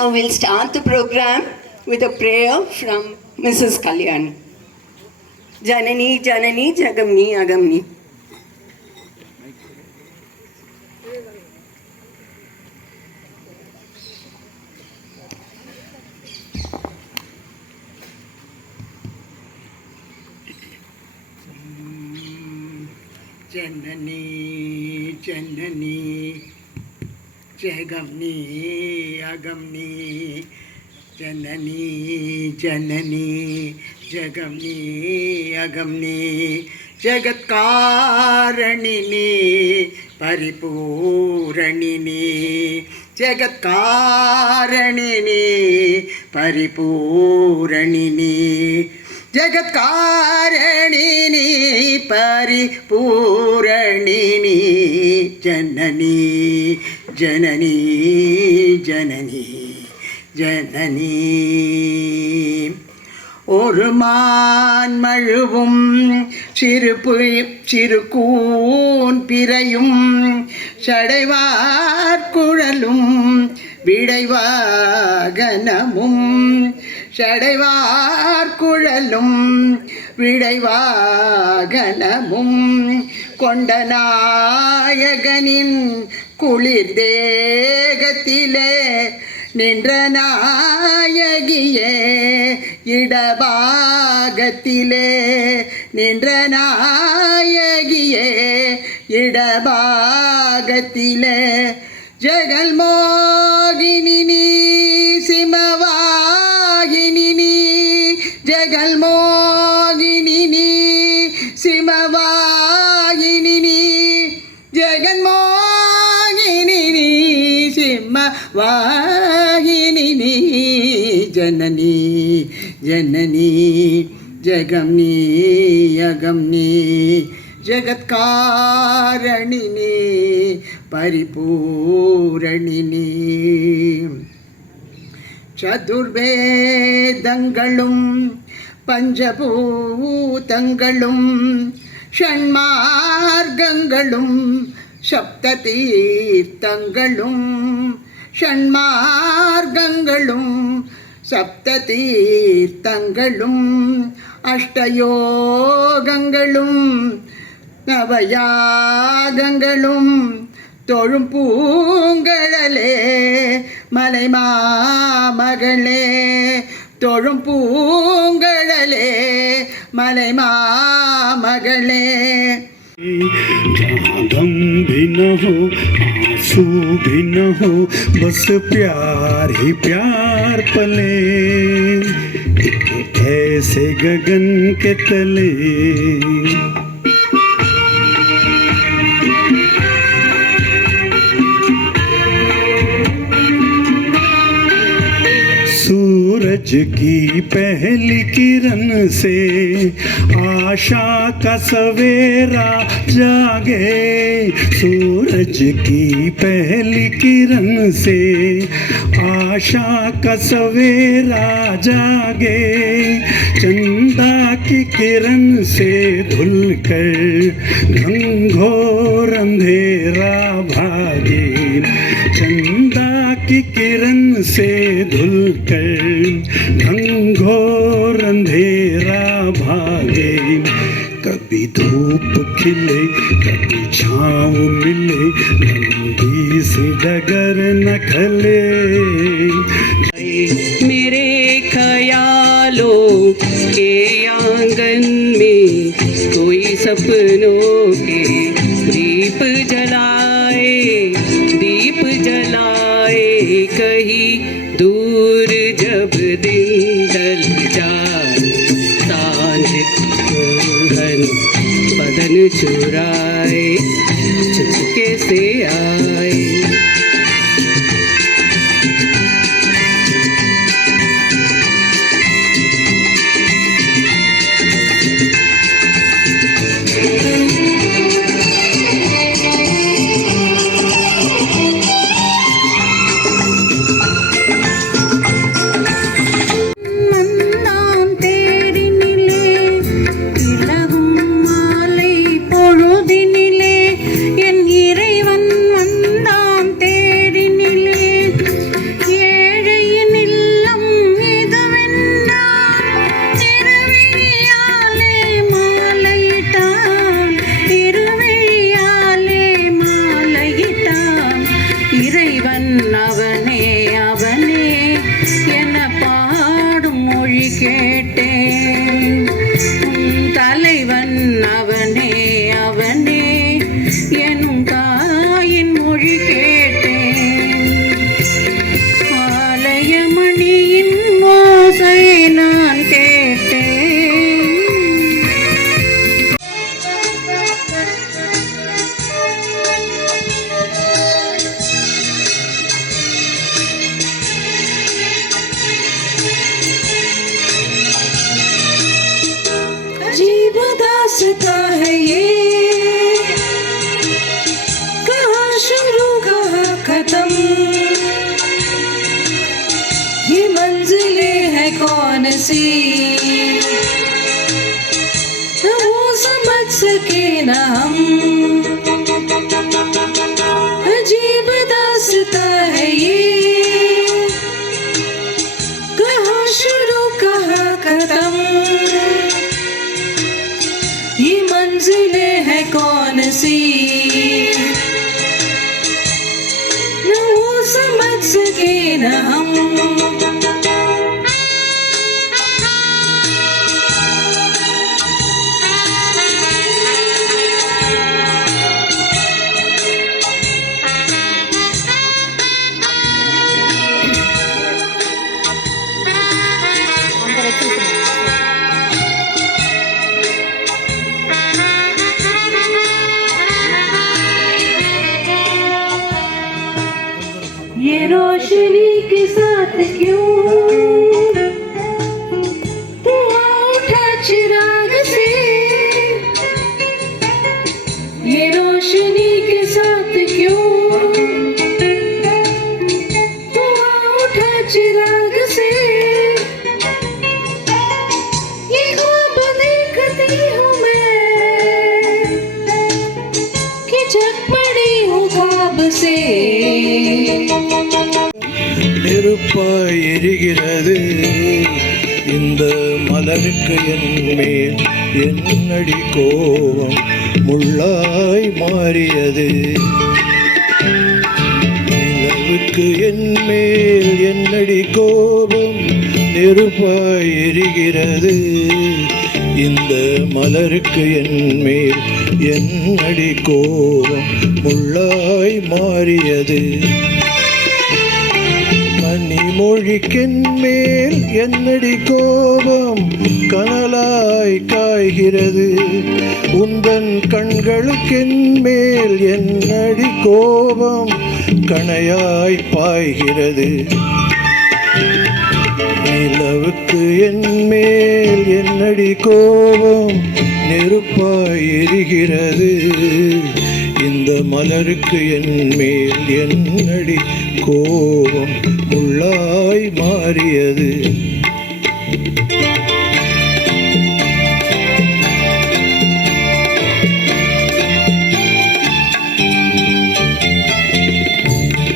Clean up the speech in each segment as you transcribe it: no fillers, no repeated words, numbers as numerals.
Now we'll start the program with a prayer from Mrs. Kalyani. Janani, Janani, Jagamni, Agamni. Janani, Janani, Jagamni, Agamni. Janani, Janani, Jagamni, Agamni. Jagatkaranini, Paripuranini. Jagatkaranini, Paripuranini. Jagatkaranini, Paripuranini. Janani, Janani, Janani, Janani. ஒரு மான் மழுவும் சிறுகூன் பிறையும் சடைவார்குழலும் விடைவாகனமும் சடைவார்குழலும் விடைவாகனமும் கொண்ட நாயகனின் குளிர் தேகத்திலே நின்ற நாயகியே இடபாகத்திலே நின்ற நாயகியே இடபாகத்திலே ஜெகல்மோகினி நீ சிமவாகினி நீ ஜெகல்மோகினி நீ சிமவாகினி நீ ஜெகன்மோகினி நீ சிம்மவாகினி நீ ஜனனி ஜனனி ஜகம்னி அகம்னி ஜகத்காரணினி பரிபூரணினி சதுர்வேதங்களும் பஞ்சபூதங்களும் ஷண்மார்க்கங்களும் சப்ததீர்த்தங்களும் ஷண்மார்க்கங்களும் சப்ததீர்த்தங்களும் அஷ்டயோகங்களும் நவயாகங்களும் தொழும் பூங்கழலே மலைமாமகளே தொழும் பூங்கழலே மலைமாமகளே जहाँ गम भी न हो आंसू भी न हो बस प्यार ही प्यार पले एक ऐसे गगन के तले सूरज की पहली किरण से आशा का सवेरा जागे सूरज की पहली किरण से आशा का सवेरा जागे चंदा की किरण से धुलकर घनघोर अंधेरा भागे चंदा की किरण से धुलकर घनघोर अंधेरा भागे कभी धूप खिले कभी छाँव मिले लंबी सी डगर न खले मेरे ख्यालों के आंगन में कोई सपनों के दीप जलाए कहीं दूर जब दिन ढल जाए सांझ दुल्हन बदन चुराए चुपके से आए என் இறைவன் வந்தான் सके न हम। ये रोशनी के साथ क्यों तू उठा चिराग से, ये रोशनी के साथ क्यों तू उठा चिराग से, ये ख्वाब देखती हूँ मैं कि जग पड़ी हूँ ख्वाब से। நெருப்பாய் எரிகிறது இந்த மலருக்கு என் மேல் என்னடி கோபம் முள்ளாய் மாறியது, நிலவுக்கு என் மேல் என்னடி கோபம் நெருப்பாய் எரிகிறது இந்த மலருக்கு என் மேல் என்னடி கோபம் முள்ளாய் மாறியது, கனிமொழிக்கென் மேல் என்னடி கோபம் கனலாய் காய்கிறது, உந்தன் கண்களுக்கென் மேல் என்னடி கோபம் கணையாய் பாய்கிறது, நிலவுக்கு என் மேல் என்னடி கோபம் நெருப்பாய் எரிகிறது இந்த மலருக்கு என் மேல் என்னடி கோபம் முள்ளாய் மாறியது.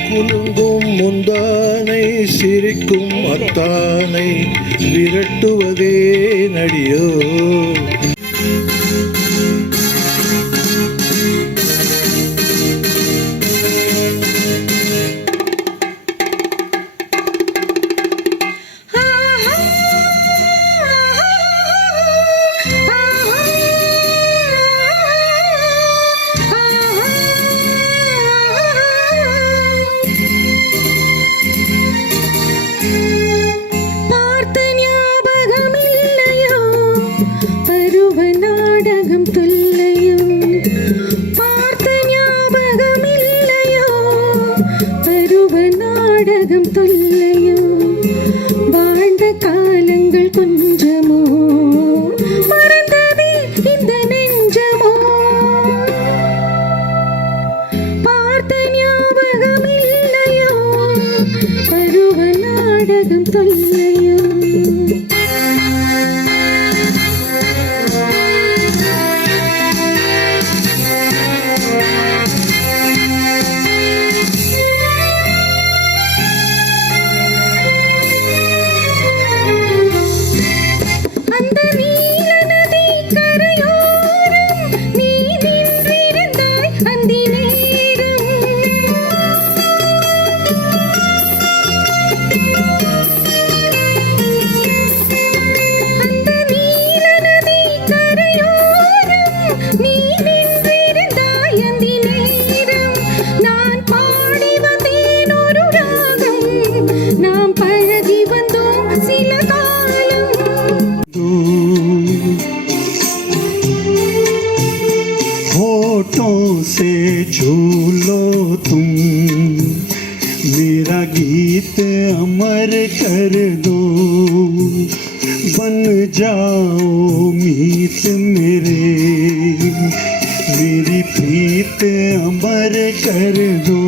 குலுங்கும் முந்தானை சிரிக்கும் அத்தானை விரட்டுவதே நடியோ, நாடகம் தொல்லையோ, வாழ்ந்த காலங்கள் கொஞ்சமோ, மறந்ததே இந்த நெஞ்சமோ, பார்த்த ஞாபகம் இல்லையோ, பருவ நாடகம் தொல்லையோ. होठों से झूलो तुम, मेरा गीत अमर कर दो, बन जाओ मीत मेरे, मेरी प्रीत अमर कर दो,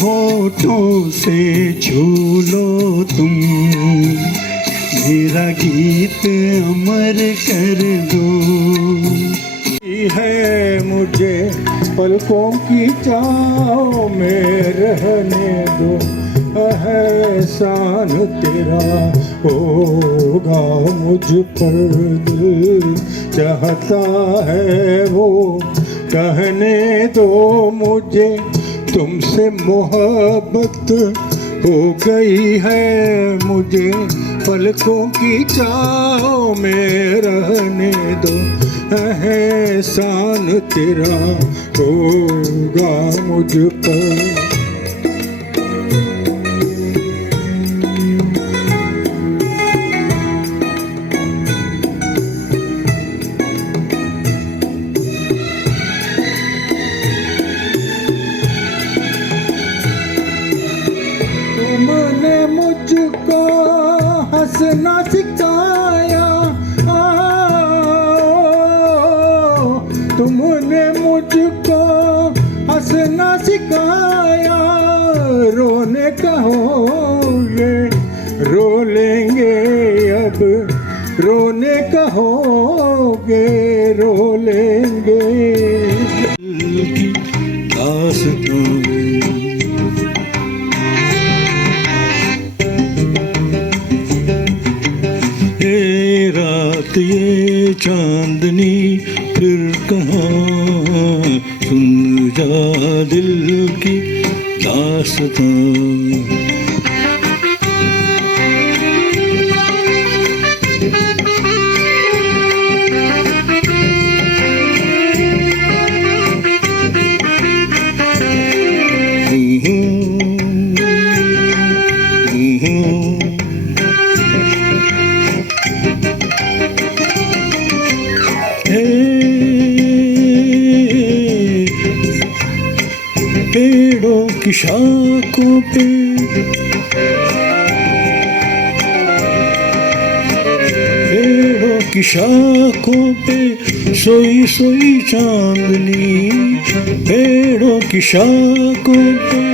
होठों से झूलो तुम, मेरा गीत अमर कर दो। है मुझे पलकों की छाँव में रहने दो, एहसान तेरा होगा मुझ पर, दिल चाहता है वो कहने दो मुझे, तुमसे मोहब्बत हो गई है मुझे, पलकों की चाहों में रहने दो, एहसान तेरा होगा मुझ पर। तुमने मुझको हंसना सिखाया, तुमने मुझको हंसना सिखाया, रोने कहोगे रो लेंगे अब, रोने कहोगे रो लेंगे। दिल की दास्तां रात ये चांदनी फिर कहाँ, सुन जा दिल की दास्तां। पेड़ों की शाखों पे, पेड़ों की शाखों पे सोई सोई चांदनी, पेड़ों की शाखों पे।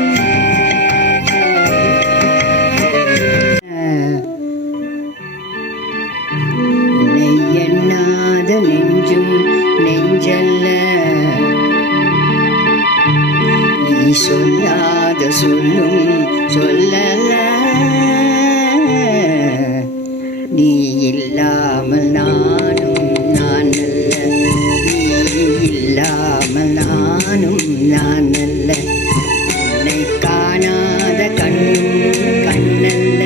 உன்னை எண்ணாத நெஞ்சும் நெஞ்சல்ல, நீ சொல்லாத சொல்லும் சொல்லல, நீ இல்லாமல் நானும் நான் அல்ல, நீ இல்லாமல் நானும் நான் அல்ல, உன்னை காணாத கண்ணும் கண்ணல்ல,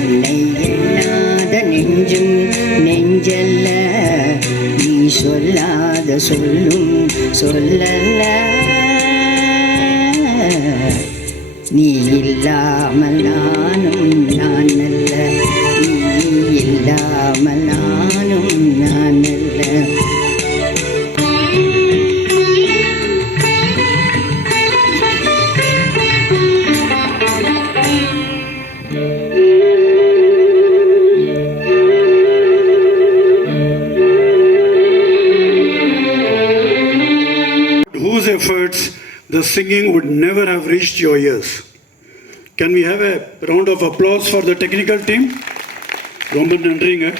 உன்னை எண்ணாத நெஞ்சும் நெஞ்சல்ல, நீ சொல்லாத சொல்லும் சொல்லல, நீ இல்லாமல் நானும் நான் அல்ல, நீ இல்லாமல் நானும் நான் அல்ல. Whose efforts the singing would never have reached your ears. Can we have a round of applause for the technical team? Romban Nandringa.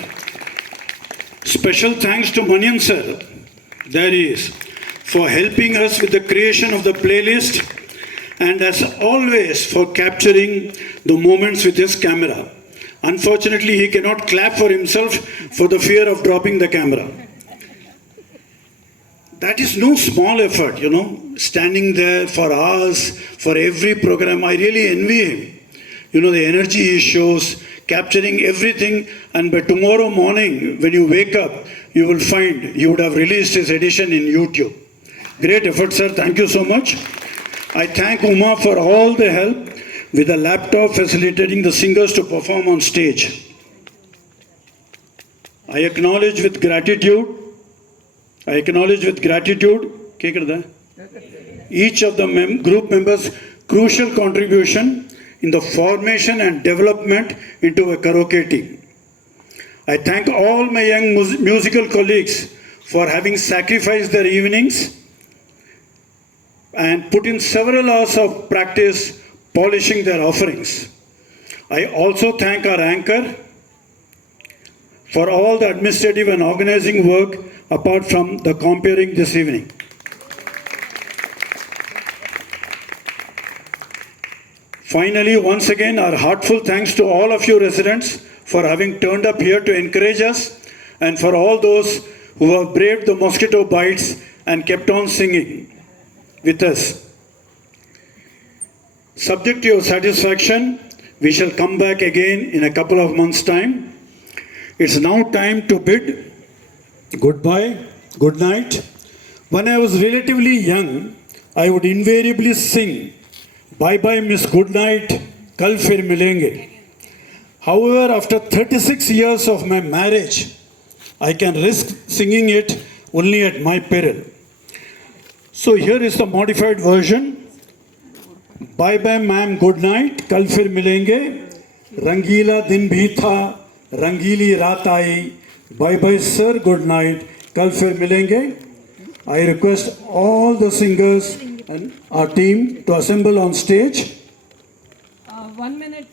Special thanks to Manian sir, there he is, for helping us with the creation of the playlist, and as always for capturing the moments with his camera. Unfortunately, he cannot clap for himself for the fear of dropping the camera. That is no small effort, you know, standing there for hours for every program. I really envy him. You know, the energy he shows, capturing everything, and by tomorrow morning, when you wake up, you will find you would have released his edition in YouTube. Great effort, sir. Thank you so much. I thank Uma for all the help with the laptop facilitating the singers to perform on stage. I acknowledge with gratitude each of the group members' crucial contribution in the formation and development into a karaoke team. I thank all my young musical colleagues for having sacrificed their evenings and put in several hours of practice polishing their offerings. I also thank our anchor for all the administrative and organizing work apart from the comparing this evening. Finally, once again, our heartfelt thanks to all of you residents for having turned up here to encourage us, and for all those who have braved the mosquito bites and kept on singing with us. Subject to your satisfaction, we shall come back again in a couple of months' time. It's now time to bid goodbye, good night. When I was relatively young, I would invariably sing Bye Bye Miss Goodnight, Kal Fir Milenge. However, after 36 years of my marriage, I can risk singing it only at my peril. So here is the modified version. Bye bye ma'am, good night, kal fir milenge. Rangila din bhi tha, rangili raat aayi. Bye bye sir, good night, kal fir milenge. I request all the singers and our team to assemble on stage. 1 minute.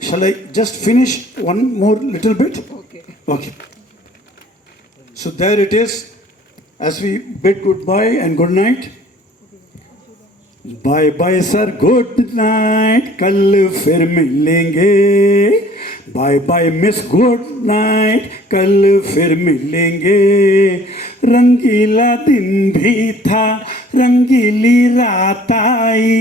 Shall I just finish one more little bit? Okay. Okay. So there it is. As we bid goodbye and good night. Bye bye sir, good night. Kal fir milenge. Bye bye miss, good night. Kal fir milenge. Rangila din bhi tha, rangili raat aayi.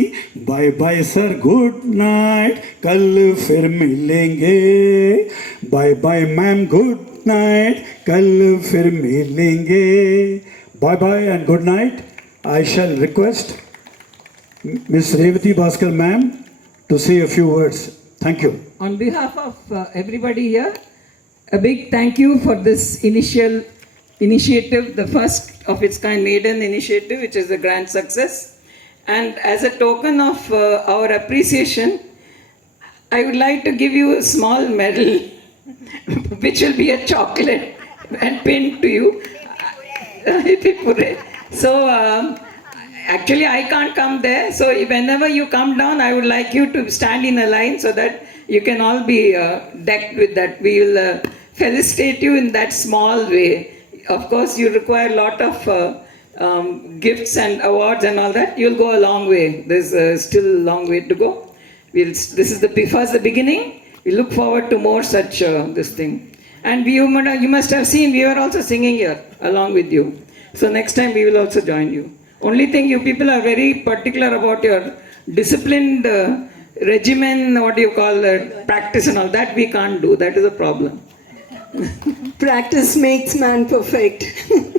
Bye bye sir, good night. Kal fir milenge. Bye bye ma'am, good night, kal fir milenge. Bye bye and good night. I shall request Miss Revati Bhaskar ma'am to say a few words. Thank you. On behalf of everybody here, a big thank you for this initiative, the first of its kind maiden initiative, which is a grand success. And as a token of our appreciation, I would like to give you a small medal, which will be a chocolate and pinned to you. So actually I can't come there, so whenever you come down, I would like you to stand in a line so that you can all be decked with that. We will felicitate you in that small way. Of course, you require a lot of gifts and awards and all that. You'll go a long way. There's still a long way to go. This is the beginning. We look forward to more such this thing. And you must have seen, we are also singing here along with you. So next time we will also join you. Only thing, you people are very particular about your disciplined regimen, what do you call practice and all that. We can't do. That is a problem. Practice makes man perfect.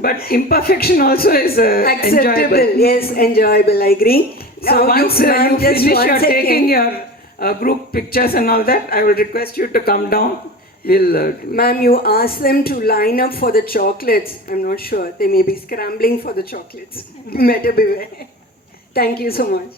But imperfection also is Acceptable. enjoyable. Yes, enjoyable. I agree. So once ma'am, you just finish one your second. taking your group pictures and all that, I will request you to come down. We'll Ma'am, you ask them to line up for the chocolates. I'm not sure. They may be scrambling for the chocolates. Better beware. Thank you so much.